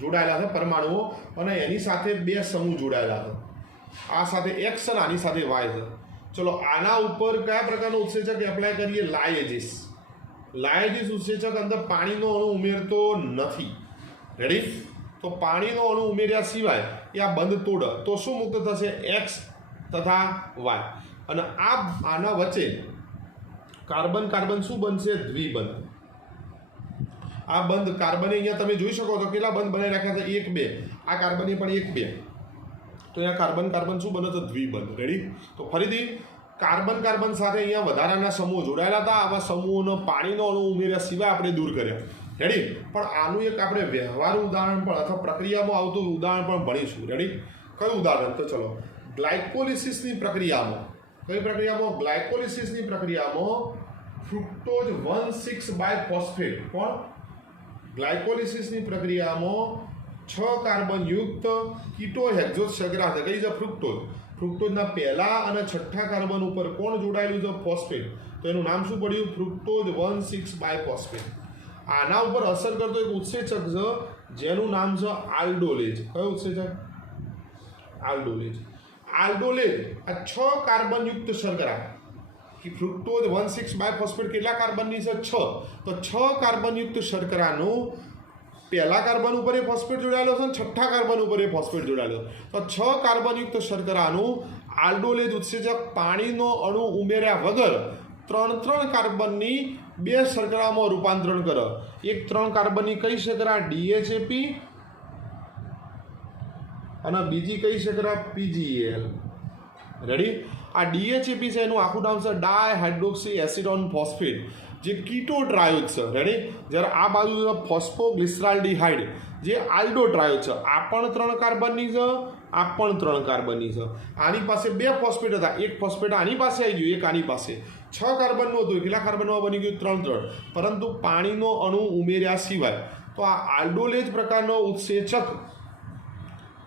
જોડાયેલા છે, પરમાણુઓ, અને એની સાથે બે સમૂહ જોડાયેલા છે. આ સાથે એક્સ અને આની સાથે વાય છે. ચલો આના ઉપર કયા પ્રકારનું ઉત્સેચક એપ્લાય કરીએ? લાયજીસ. લાયજીસ ઉત્સેચક અંદર પાણીનો અણુ ઉમેરતો નથી. રેડી? તો પાણીનો અણુ ઉમેર્યા સિવાય એ આ બંધ તોડે તો શું મુક્ત થશે? એક્સ તથા વાય. અને આના વચ્ચે કાર્બન કાર્બન શું બનશે? દ્વિબંધ. આ બંધ કાર્બન અહીંયા તમે જોઈ શકો છો કેટલા બંધ બનાવી રાખ્યા છે? 1 2. આ કાર્બનની પણ 1 2. તો અહીંયા કાર્બન કાર્બન શું બને છે? દ્વિબંધ. રેડી? તો ફરીથી કાર્બન કાર્બન સાથે અહીંયા વધારાના સમૂહ જોડાયેલા હતા. આવા સમૂહનો પાણીનો અણુ ઉમેર્યા સિવાય આપણે દૂર કર્યા. રેડી? પણ આનું એક આપણે વ્યવહારુ ઉદાહરણ પણ અથવા પ્રક્રિયામાં આવતું ઉદાહરણ પણ ભણીશું. રેડી? કયું ઉદાહરણ? તો ચલો ગ્લાયકોલિસિસની પ્રક્રિયામાં. કઈ પ્રક્રિયામાં? ગ્લાયકોલિસિસની પ્રક્રિયામાં ફ્રુક્ટોઝ 1,6 બાયફોસ્ફેટ કોણ ગ્લાયકોલિસિસની પ્રક્રિયામાં 6 કાર્બનયુક્ત કીટોહેક્ઝોઝ શર્કરા છે કઈ છે ફ્રુક્ટોઝ ફ્રુક્ટોઝના પહેલા અને છઠ્ઠા કાર્બન ઉપર કોણ જોડાયેલું છે ફોસ્ફેટ તો એનું નામ શું પડ્યું ફ્રુક્ટોઝ 1,6 બાયફોસ્ફેટ આના ઉપર અસર કરતો એક ઉત્સેચક છે જેનું નામ છે આલ્ડોલેજ કયો ઉત્સેચક આલ્ડોલેજ આલ્ડોલેજ આ 6 કાર્બનયુક્ત શર્કરા કે ફ્રુક્ટોઝ 1,6 બાયફોસ્ફેટ કેટલા કાર્બનની છે 6 તો 6 કાર્બનયુક્ત શર્કરાનું પહેલા કાર્બન ઉપર એ ફોસ્ફેટ જોડાયેલો છે અને છઠ્ઠા કાર્બન ઉપર એ ફોસ્ફેટ જોડાયેલો તો 6 કાર્બનયુક્ત શર્કરાનું આલ્ડોલેજ ઉત્સેચક પાણીનો અણુ ઉમેર્યા વગર 3 કાર્બનની 2 શર્કરામાં રૂપાંતરણ કરે એક 3 કાર્બનની કઈ શર્કરા DHAP અને બીજી કઈ શર્કરા PGAL રેડી આ DHAP છે એનું આખું નામ છે ડાયહાઇડ્રોક્સી એસિડોન ફોસ્ફેટ જે કીટો ટ્રાયોડ છે રેડી જ્યારે આ બાજુ છે ફોસ્ફોગ્લિસરાલ્ડિહાઇડ જે આલ્ડો ટ્રાયોડ છે આ પણ 3 કાર્બનની છે આ પણ 3 કાર્બનની છે આની પાસે 2 ફોસ્ફેટ હતા એક ફોસ્ફેટ આની પાસે આવી ગયું એક આની પાસે 6 કાર્બનનું હતું કેટલા કાર્બનમાં બની ગયું 3 પરંતુ પાણીનો અણુ ઉમેર્યા સિવાય તો આ આલ્ડોલેજ પ્રકારનો ઉત્સેચક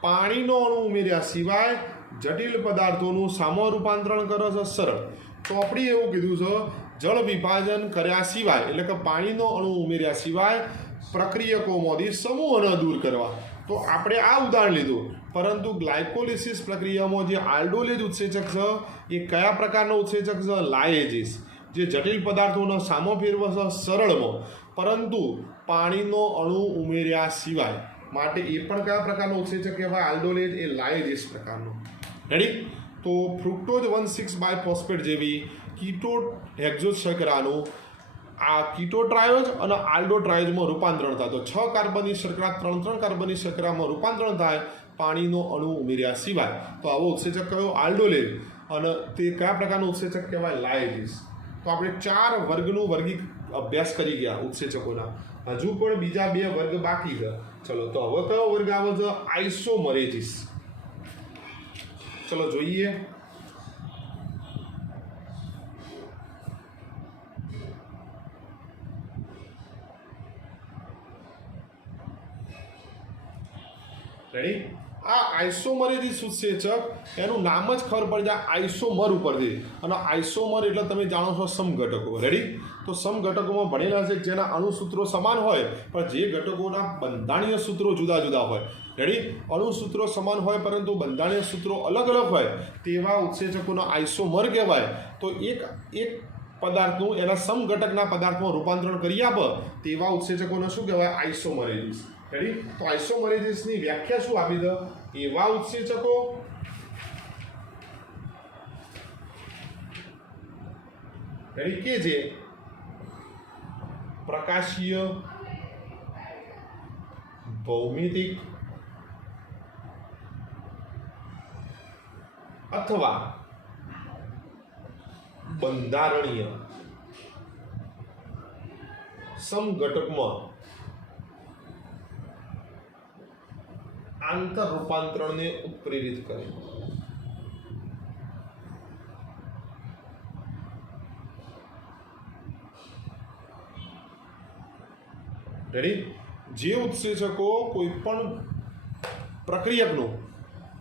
પાણીનો અણુ ઉમેર્યા સિવાય જટિલ પદાર્થોનું સામો રૂપાંતરણ કરે છે સરળ તો આપણે એવું કીધું છે જળ વિભાજન કર્યા સિવાય એટલે કે પાણીનો અણુ ઉમેર્યા સિવાય પ્રક્રિયકોમાંથી સમૂહને દૂર કરવા તો આપણે આ ઉદાહરણ લીધું પરંતુ ગ્લાયકોલિસિસ પ્રક્રિયામાં જે આલ્ડોલેજ ઉત્સેચક છે એ કયા પ્રકારનો ઉત્સેચક છે લાયેજીસ જે જટિલ પદાર્થોનો સામો ફેરવે છે સરળમાં પરંતુ પાણીનો અણુ ઉમેર્યા સિવાય માટે એ પણ કયા પ્રકારનો ઉત્સેચક કહેવાય આલ્ડોલેજ એ લાયેજીસ પ્રકારનો રેડી તો ફ્રુક્ટોઝ 1,6 બાયફોસ્ફેટ જેવી કીટો હેક્ઝોઝ શર્કરાનું આ કીટો ટ્રાયોઝ અને આલ્ડો ટ્રાયોઝમાં રૂપાંતરણ થાય તો 6 કાર્બનની શર્કરા 3 કાર્બનની શર્કરામાં રૂપાંતરણ થાય પાણીનો અણુ ઉમેર્યા સિવાય તો આવો ઉત્સેચક કયો આલ્ડોલેજ અને તે કયા પ્રકારનો ઉત્સેચક કહેવાય લાયેજીસ તો આપણે 4 વર્ગનું વર્ગી અભ્યાસ કરી ગયા ઉત્સેચકોના હજુ પણ બીજા 2 વર્ગ બાકી છે ચલો તો હવે કયો વર્ગ આવે છે આઇસોમરેજીસ ચલો જોઈએ રેડી આ આઇસોમરેજીસ ઉત્સેચક એનું નામ જ ખબર પડી જાય આઇસોમર ઉપરથી અને આઇસોમર એટલે તમે જાણો છો સમઘટકો રેડી તો સમઘટકોમાં ભણેલા છે જેના અણુસૂત્રો સમાન હોય પણ જે ઘટકોના બંધારણીય સૂત્રો જુદા જુદા હોય રેડી અણુસૂત્રો સમાન હોય પરંતુ બંધારણીય સૂત્રો અલગ અલગ હોય તેવા ઉત્સેચકોનો આઇસોમર કહેવાય તો એક પદાર્થનું એના સમઘટકના પદાર્થમાં રૂપાંતરણ કરી આપે તેવા ઉત્સેચકોને શું કહેવાય આઇસોમરેજીસ રેડી તો આઇસોમરેજીસની વ્યાખ્યા શું આપી છે એવા ઉત્સેચકો રેડી કે જે પ્રકાશીય ભૌમિતિક અથવા બંધારણીય સમઘટકમાં આંતર રૂપાંતરણને ઉત્પ્રેરિત કરે રેડી જે ઉત્સેચકો કોઈ પણ પ્રક્રિયકનું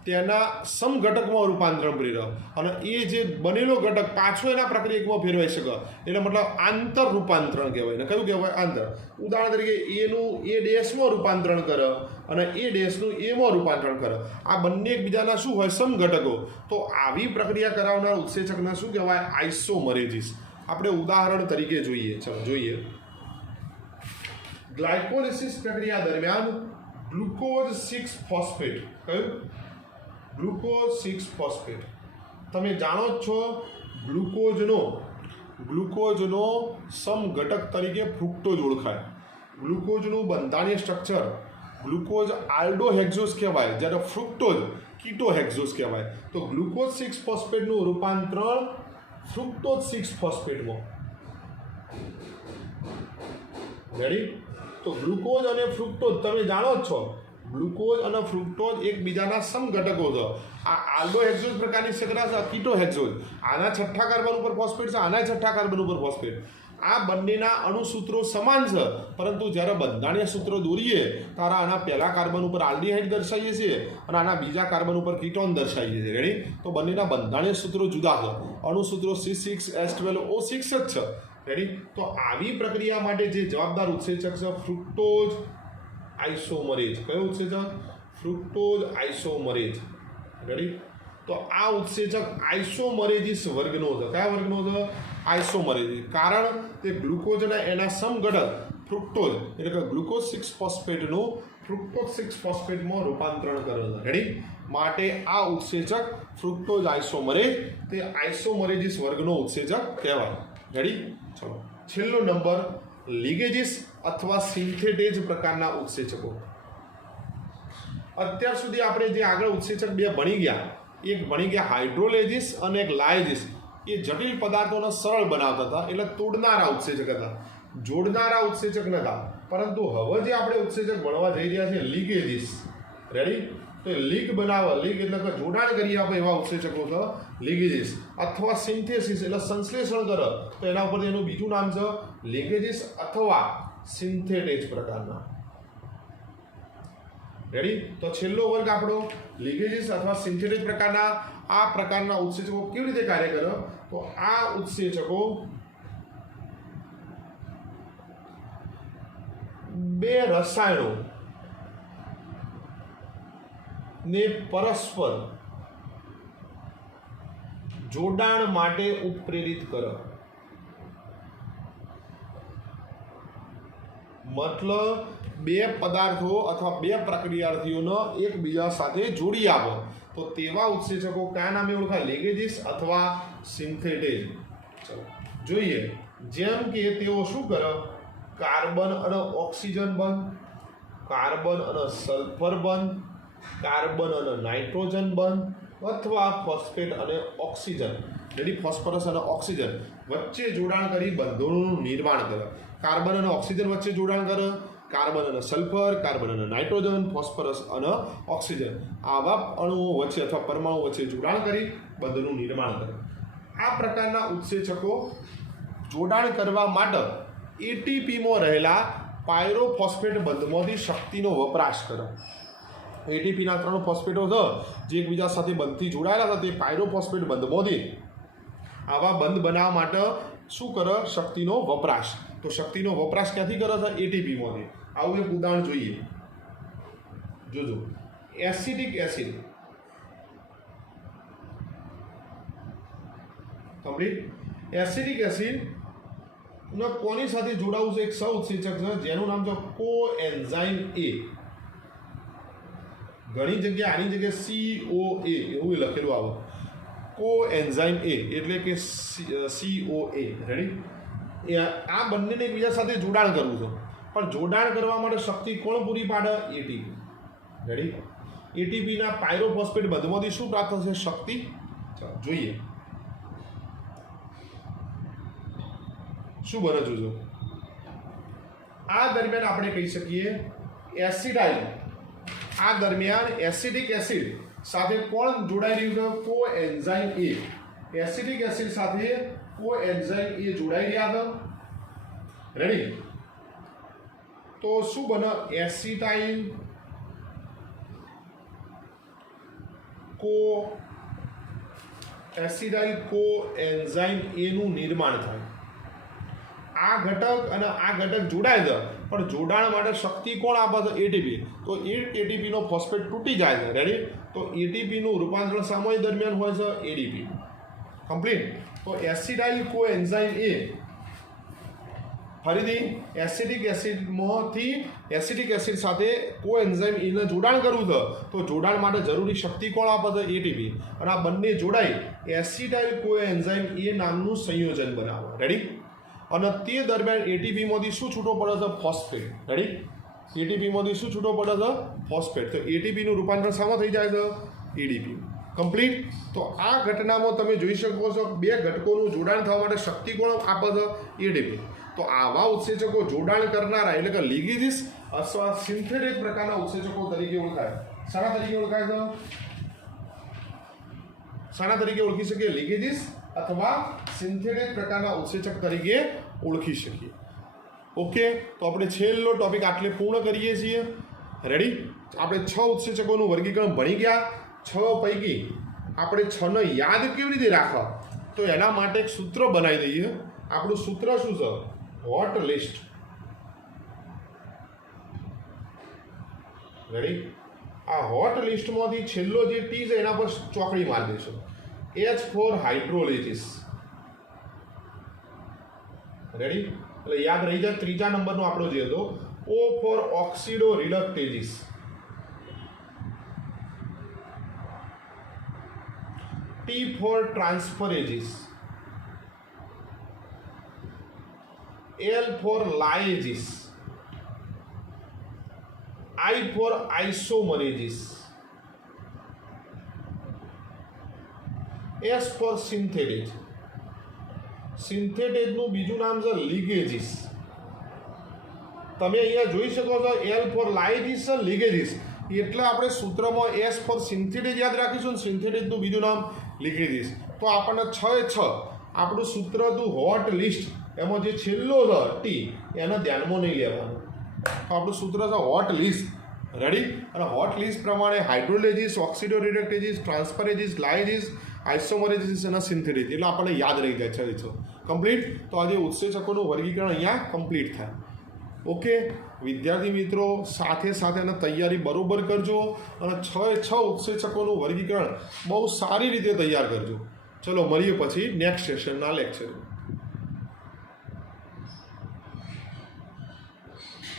તેના સમઘટકમાં રૂપાંતરણ કરી રહ્યો અને એ જે બનેલો ઘટક પાછો એના પ્રક્રિયકમાં ફેરવાઈ શકે એટલે મતલબ આંતર રૂપાંતરણ કહેવાય ને કયું કહેવાય આંતર ઉદાહરણ તરીકે એનું એ ડેશમાં રૂપાંતરણ કરે અને એ ડેશનું એમાં રૂપાંતરણ કરે આ બંને એકબીજાના શું હોય સમઘટકો તો આવી પ્રક્રિયા કરાવનાર ઉત્સેચકને શું કહેવાય આઇસોમરેજીસ આપણે ઉદાહરણ તરીકે જોઈએ ચલો જોઈએ ગ્લાયકોલિસિસ પ્રક્રિયા દરમિયાન ગ્લુકોઝ 6 ફોસ્ફેટ કયું ગ્લુકોઝ 6 ફોસ્ફેટ તમે જાણો જ છો ગ્લુકોઝનો સમઘટક તરીકે ફ્રુક્ટોઝ ઓળખાય ગ્લુકોઝનું બંધારણીય સ્ટ્રક્ચર ગ્લુકોઝ આલ્ડોહેક્ઝોઝ કહેવાય જ્યારે ફ્રુક્ટોઝ કીટોહેક્ઝોઝ કહેવાય તો ગ્લુકોઝ 6 ફોસ્ફેટનું રૂપાંતરણ ફ્રુક્ટોઝ 6 ફોસ્ફેટમાં રેડી તો ગ્લુકોઝ અને ફ્રુક્ટોઝ તમે જાણો જ છો ગ્લુકોઝ અને ફ્રુક્ટોઝ એકબીજાના સમઘટકો છે આ આલ્ડોહેક્ઝોઝ પ્રકારની શર્કરા છે કીટોહેક્ઝોઝ આના છઠ્ઠા કાર્બન ઉપર ફોસ્ફેટ છે આના છઠ્ઠા કાર્બન ઉપર ફોસ્ફેટ આ બંનેના અણુસૂત્રો સમાન છે, પરંતુ જ્યારે બંધારણીય સૂત્રો દોરીએ ત્યારે આના પહેલા કાર્બન ઉપર આલ્ડીહાઇડ દર્શાવીએ છીએ અને આના બીજા કાર્બન ઉપર કીટોન દર્શાવીએ છીએ. રેડી? તો બંનેના બંધારણીય સૂત્રો જુદા છે. અણુસૂત્રો C6H12O6 જ છે. રેડી? તો આવી પ્રક્રિયા માટે જે જવાબદાર ઉત્સેચક છે ફ્રુક્ટોઝ આઇસોમરેઝ. કયો ઉત્સેચક? ફ્રુક્ટોઝ આઇસોમરેઝ. રેડી? તો આ ઉત્સેચક આઇસોમરેઝિસ વર્ગનો છે. કયા વર્ગનો છે? આઇસોમરેઝિસ. કારણ તે ગ્લુકોઝના એના સમઘટક ફ્રુક્ટોઝ એટલે કે ગ્લુકોઝ 6 ફોસ્ફેટનું ફ્રુક્ટોઝ 6 ફોસ્ફેટમાં રૂપાંતરણ કરે છે. રેડી? માટે આ ઉત્સેચક ફ્રુક્ટોઝ આઇસોમરેઝ તે આઇસોમરેઝિસ વર્ગનો ઉત્સેચક કહેવાય. રેડી? ચલો, છેલ્લો નંબર લિગેજીસ અથવા સિન્થેટેજ પ્રકારના ઉત્સેચકો. અત્યાર સુધી આપણે જે આગળ ઉત્સેચક બે ભણી ગયા, એક ભણી ગયા હાઇડ્રોલેજીસ અને એક લાયજીસ. એ જટિલ પદાર્થોને સરળ બનાવતા હતા, એટલે તોડનારા ઉત્સેચક હતા, જોડનારા ઉત્સેચક નતા. પરંતુ હવે જે આપણે ઉત્સેચક ભણવા જઈ રહ્યા છે લિગેજીસ. રેડી? તો લીગ બનાવે, લીગ એટલે કે જોડાણ કરી આપે એવા ઉત્સેચકો છે લિગેજીસ. અથવા સિન્થેસિસ એટલે સંશ્લેષણ કરે, તો એના ઉપર એનું બીજું નામ છે લિગેજીસ અથવા સિન્થેટેજ પ્રકારના. રેડી? તો છેલ્લો વર્ગ આપણો લિગેજીસ અથવા સિન્થેટેજ પ્રકારના. આ પ્રકારના ઉત્સેચકો કેવી રીતે કાર્ય કરે? તો આ ઉત્સેચકો બે રસાયણો ને પરસ્પર જોડાણ માટે ઉત્પ્રેરિત કરે. મતલબ બે પદાર્થો અથવા બે પ્રક્રિયાર્થીઓને એકબીજા સાથે જોડી આપો તો તેવા ઉત્સેચકો કયા નામે ઓળખાય? લિગેજીસ અથવા સિન્થેટેજ. ચલો જોઈએ. જેમ કે તેઓ શું કરે? કાર્બન અને ઓક્સિજન બંધ, કાર્બન અને સલ્ફર બંધ, કાર્બન અને નાઇટ્રોજન બંધ, અથવા ફોસ્ફેટ અને ઓક્સિજન એટલે ફોસ્ફરસ અને ઓક્સિજન વચ્ચે જોડાણ કરી બંધોનું નિર્માણ કરે. કાર્બન અને ઓક્સિજન વચ્ચે જોડાણ કરે, કાર્બન અને સલ્ફર, કાર્બન અને નાઇટ્રોજન, ફોસ્ફરસ અને ઓક્સિજન આવા અણુઓ વચ્ચે અથવા પરમાણુ વચ્ચે જોડાણ કરી બંધનું નિર્માણ કરે. આ પ્રકારના ઉત્સેચકો જોડાણ કરવા માટે એટીપીમાં રહેલા પાયરોફોસ્ફેટ બંધમાંથી શક્તિનો વપરાશ કરે. એટીપીના 3 ફોસ્ફેટો છે જે એકબીજા સાથે બંધથી જોડાયેલા હતા, તે પાયરોફોસ્ફેટ બંધમાંથી આવા બંધ બનાવવા માટે શું કરે? શક્તિનો વપરાશ. તો શક્તિનો વપરાશ ક્યાંથી કરે છે? એટીપીમાંથી. આવું એક ઉદાહરણ જોઈએ. જોજો. Acetic acid complete. Acetic acid કોની સાથે જોડાવું છે? એક સહઉત્સેચક છે જેનું નામ છે કોએન્ઝાઇમ એ. ઘણી જગ્યાએ આની જગ્યાએ COA એવું લખેલું આવે. કોએન્ઝાઇમ એ એટલે કે COA. રેડી? આ બંનેને એકબીજા સાથે જોડાણ કરવું છે, પણ જોડાણ કરવા માટે શક્તિ કોણ પૂરી પાડે? એટીપી. રેડી? એટીપીના પાયરોફોસ્ફેટ બંધમાંથી શું પ્રાપ્ત થશે? શક્તિ. જોઈએ શું બને જોજો. આ દરમિયાન આપણે કહી શકીએ એસિડાઇલ. આ દરમિયાન એસિડિક એસિડ સાથે કોણ જોડાઈ રહ્યું છે? કોએન્ઝાઇમ એ. એસિડિક એસિડ સાથે કોએન્ઝાઇમ એ જોડાઈ રહ્યા હતા. રેડી? તો શું બને? એસિટાઇલ કોએન્ઝાઇમ એ નું નિર્માણ થાય. આ ઘટક અને આ ઘટક જોડાય છે, પણ જોડાણ માટે શક્તિ કોણ આપે છે? એટીપી. તો એટીપીનો ફોસ્ફેટ તૂટી જાય છે. રેડી? તો એટીપીનું રૂપાંતરણ સમય દરમિયાન હોય છે એડીપી. કમ્પ્લીટ. તો એસિડાઇલ કોએન્ઝાઇમ એ ફરીથી એસિડિક એસિડ સાથે કોએન્ઝાઇમ એને જોડાણ કરવું છે, તો જોડાણ માટે જરૂરી શક્તિ કોણ આપે છે? એટીપી. અને આ બંને જોડાઈ એસિડાઇલ કોએન્ઝાઇમ એ નામનું સંયોજન બનાવે. રેડી? અને તે દરમિયાન એટીપીમાંથી શું છૂટો પડે છે? ફોસ્ફેટ. રેડી? એટીપીમાંથી શું છૂટો પડે છે? ફોસ્ફેટ. તો એટીપીનું રૂપાંતર શામાં થઈ જાય છે? એડીપી. કમ્પ્લીટ. તો આ ઘટનામાં તમે જોઈ શકો છો બે ઘટકોનું જોડાણ થવા માટે શક્તિ કોણ આપે છે? એડીપી. તો આવા ઉત્સેચકો જોડાણ કરનારા એટલે કે લિગેજીસ અથવા સિન્થેટેજ પ્રકારના ઉત્સેચકો તરીકે ઓળખાય. શાના તરીકે ઓળખાય છે? શાના તરીકે ઓળખી શકીએ? લિગેજીસ અથવા સિન્થેટેજ પ્રકારના ઉત્સેચક તરીકે ઓળખી શકીએ. ઓકે, તો આપણે છેલ્લો ટોપિક આટલે પૂર્ણ કરીએ છીએ. રેડી? આપણે 6 ઉત્સેચકોનું વર્ગીકરણ ભણી ગયા. 6 પૈકી આપણે 6ને યાદ કેવી રીતે રાખવા, તો એના માટે એક સૂત્ર બનાવી દઈએ. આપણું સૂત્ર શું છે? Hot list. રેડી? આ હોટ લિસ્ટમાંથી છેલ્લો જે ટી છે એના પર ચોકડી મારી દઈશું. H for hydrolysis. રેડી? એટલે યાદ રહી જાય. ત્રીજા નંબરનો આપણો જે હતો O for oxidoreductases. T for transferases. L for ligases. I for isomerases. S for synthetase. સિન્થેટેજનું બીજું નામ છે લિગેજીસ. તમે અહીંયા જોઈ શકો છો L ફોર લાએજીસ છે, લિગેજીસ. એટલે આપણે સૂત્રમાં S ફોર સિન્થેટેજ યાદ રાખીશું ને સિન્થેટેજનું બીજું નામ લિગેજીસ. તો આપણને 6 એ 6 આપણું સૂત્ર હતું હોટ લિસ્ટ. એમાં જે છેલ્લો છે ટી એને ધ્યાનમાં નહીં લેવાનું. તો આપણું સૂત્ર છે હોટ લિસ્ટ. રેડી? અને હોટ લિસ્ટ પ્રમાણે હાઇડ્રોલેજીસ, ઓક્સિડો રિડક્ટેજીસ, ટ્રાન્સફરેજીસ, લાએજીસ, આઇસોમરેજીસ અને સિન્થેટેજ એટલે આપણને યાદ રહી જાય 6 એ 6 કમ્પ્લીટ. તો આજે ઉત્સેચકોનું વર્ગીકરણ અહીંયા કમ્પ્લીટ થાય. ઓકે વિદ્યાર્થી મિત્રો, સાથે સાથે એને તૈયારી બરોબર કરજો અને 6 એ 6 ઉત્સેચકોનું વર્ગીકરણ બહુ સારી રીતે તૈયાર કરજો. ચલો મળીએ પછી નેક્સ્ટ સેશનના લેક્ચરમાં.